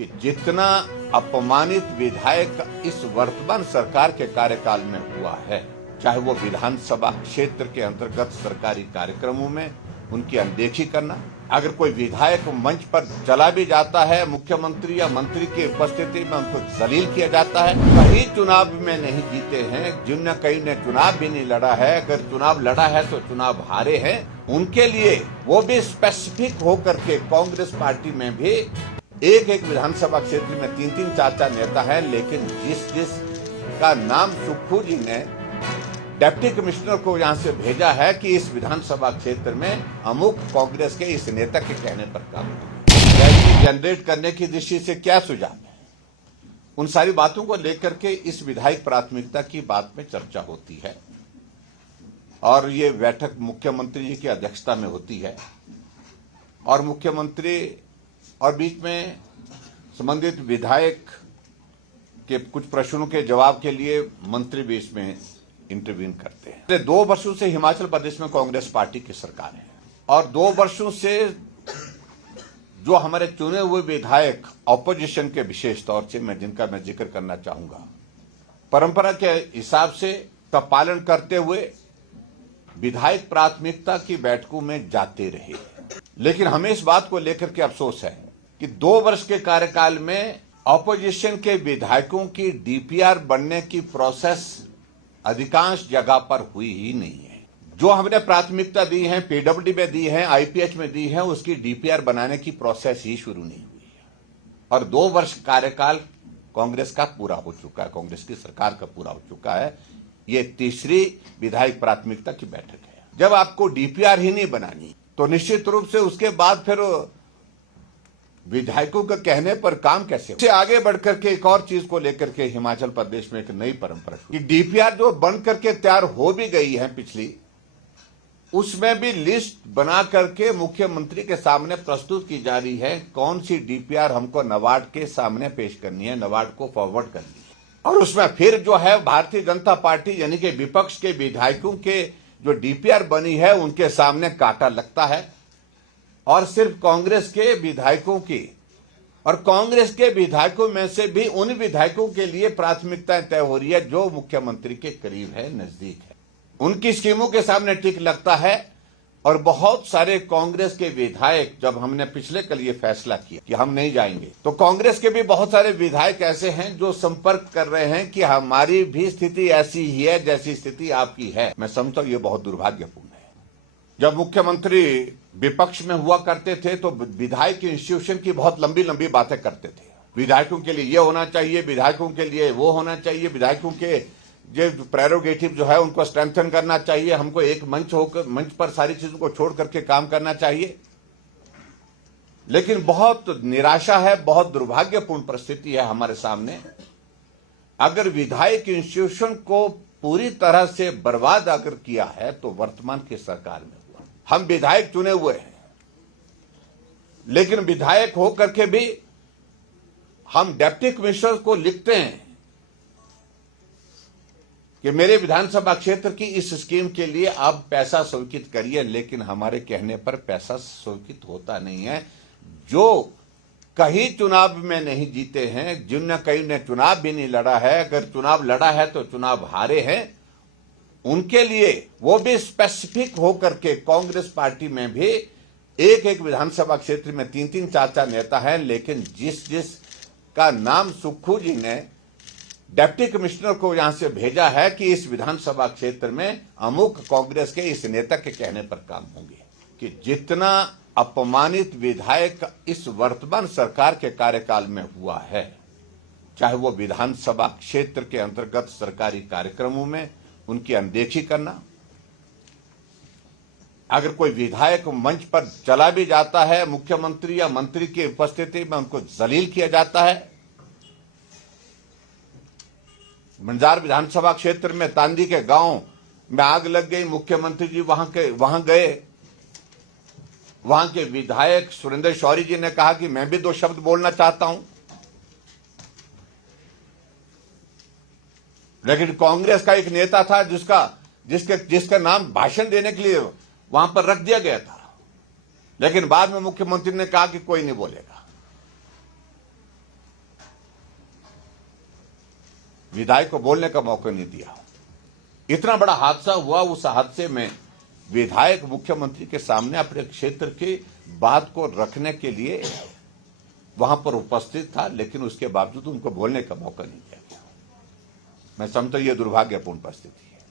कि जितना अपमानित विधायक इस वर्तमान सरकार के कार्यकाल में हुआ है, चाहे वो विधानसभा क्षेत्र के अंतर्गत सरकारी कार्यक्रमों में उनकी अनदेखी करना, अगर कोई विधायक मंच पर चला भी जाता है मुख्यमंत्री या मंत्री की उपस्थिति में उनको जलील किया जाता है। कई चुनाव में नहीं जीते हैं, जिनने कई ने चुनाव भी नहीं लड़ा है, अगर चुनाव लड़ा है तो चुनाव हारे हैं, उनके लिए वो भी स्पेसिफिक होकर के कांग्रेस पार्टी में भी एक विधानसभा क्षेत्र में 3-3, 4-4 नेता है, लेकिन जिस का नाम सुक्खू जी ने डिप्टी कमिश्नर को यहां से भेजा है कि इस विधानसभा क्षेत्र में अमुक कांग्रेस के इस नेता के कहने पर काम जनरेट करने की दृष्टि से क्या सुझाव है, उन सारी बातों को लेकर के इस विधायक प्राथमिकता की बात में चर्चा होती है और ये बैठक मुख्यमंत्री जी की अध्यक्षता में होती है और मुख्यमंत्री और बीच में संबंधित विधायक के कुछ प्रश्नों के जवाब के लिए मंत्री भी इसमें इंटरवीन करते हैं। 2 वर्षों से हिमाचल प्रदेश में कांग्रेस पार्टी की सरकार है और 2 वर्षों से जो हमारे चुने हुए विधायक ऑपोजिशन के विशेष तौर से जिनका मैं जिक्र करना चाहूंगा, परंपरा के हिसाब से का पालन करते हुए विधायक प्राथमिकता की बैठकों में जाते रहे, लेकिन हमें इस बात को लेकर के अफसोस है कि 2 वर्ष के कार्यकाल में ऑपोजिशन के विधायकों की डीपीआर बनने की प्रोसेस अधिकांश जगह पर हुई ही नहीं है। जो हमने प्राथमिकता दी है, पीडब्ल्यूडी में दी है, आईपीएच में दी है, उसकी डीपीआर बनाने की प्रोसेस ही शुरू नहीं हुई है और 2 वर्ष कार्यकाल कांग्रेस का पूरा हो चुका है, कांग्रेस की सरकार का पूरा हो चुका है। ये तीसरी विधायक प्राथमिकता की बैठक है। जब आपको डीपीआर ही नहीं बनानी तो निश्चित रूप से उसके बाद फिर विधायकों के कहने पर काम कैसे हो? आगे बढ़कर के एक और चीज को लेकर के हिमाचल प्रदेश में एक नई परंपरा कि डीपीआर जो बन करके तैयार हो भी गई है पिछली, उसमें भी लिस्ट बना करके मुख्यमंत्री के सामने प्रस्तुत की जा रही है कौन सी डीपीआर हमको नबार्ड के सामने पेश करनी है, नबार्ड को फॉरवर्ड करनी है। और उसमें फिर जो है भारतीय जनता पार्टी यानी कि विपक्ष के विधायकों के जो डीपीआर बनी है उनके सामने कांटा लगता है और सिर्फ कांग्रेस के विधायकों की और कांग्रेस के विधायकों में से भी उन विधायकों के लिए प्राथमिकताएं तय हो रही है जो मुख्यमंत्री के करीब है, नजदीक है, उनकी स्कीमों के सामने टिक लगता है। और बहुत सारे कांग्रेस के विधायक, जब हमने पिछले कल ये फैसला किया कि हम नहीं जाएंगे, तो कांग्रेस के भी बहुत सारे विधायक ऐसे हैं जो संपर्क कर रहे हैं कि हमारी भी स्थिति ऐसी ही है जैसी स्थिति आपकी है। मैं समझता हूं ये बहुत दुर्भाग्यपूर्ण है। जब मुख्यमंत्री विपक्ष में हुआ करते थे तो विधायक इंस्टीट्यूशन की बहुत लंबी लंबी बातें करते थे, विधायकों के लिए ये होना चाहिए, विधायकों के लिए वो होना चाहिए, विधायकों के जो प्रेरोगेटिव जो है उनको स्ट्रेंथन करना चाहिए, हमको एक मंच पर सारी चीजों को छोड़ करके काम करना चाहिए। लेकिन बहुत निराशा है, बहुत दुर्भाग्यपूर्ण परिस्थिति है हमारे सामने। अगर विधायक इंस्टीट्यूशन को पूरी तरह से बर्बाद अगर किया है तो वर्तमान की सरकार में हुआ। हम विधायक चुने हुए हैं, लेकिन विधायक होकर के भी हम डिप्टी कमिश्नर को लिखते हैं कि मेरे विधानसभा क्षेत्र की इस स्कीम के लिए आप पैसा स्वीकृत करिए, लेकिन हमारे कहने पर पैसा स्वीकृत होता नहीं है। जो कहीं चुनाव में नहीं जीते हैं, जिनने कई ने चुनाव भी नहीं लड़ा है, अगर चुनाव लड़ा है तो चुनाव हारे हैं, उनके लिए वो भी स्पेसिफिक होकर के कांग्रेस पार्टी में भी एक विधानसभा क्षेत्र में 3-3, 4-4 नेता है, लेकिन जिस का नाम सुक्खू जी ने डिप्टी कमिश्नर को यहां से भेजा है कि इस विधानसभा क्षेत्र में अमुक कांग्रेस के इस नेता के कहने पर काम होंगे। कि जितना अपमानित विधायक इस वर्तमान सरकार के कार्यकाल में हुआ है, चाहे वो विधानसभा क्षेत्र के अंतर्गत सरकारी कार्यक्रमों में उनकी अनदेखी करना, अगर कोई विधायक मंच पर चला भी जाता है मुख्यमंत्री या मंत्री की उपस्थिति में उनको जलील किया जाता है। बंजार विधानसभा क्षेत्र में तांदी के गांव में आग लग गई, मुख्यमंत्री जी वहां गए, वहां के विधायक सुरेंद्र शौरी जी ने कहा कि मैं भी 2 शब्द बोलना चाहता हूं, लेकिन कांग्रेस का एक नेता था जिसका नाम भाषण देने के लिए वहां पर रख दिया गया था, लेकिन बाद में मुख्यमंत्री ने कहा कि कोई नहीं बोलेगा। विधायक को बोलने का मौका नहीं दिया। इतना बड़ा हादसा हुआ, उस हादसे में विधायक मुख्यमंत्री के सामने अपने क्षेत्र की बात को रखने के लिए वहां पर उपस्थित था, लेकिन उसके बावजूद उनको बोलने का मौका नहीं दिया गया। मैं समझता हूं यह दुर्भाग्यपूर्ण परिस्थिति है।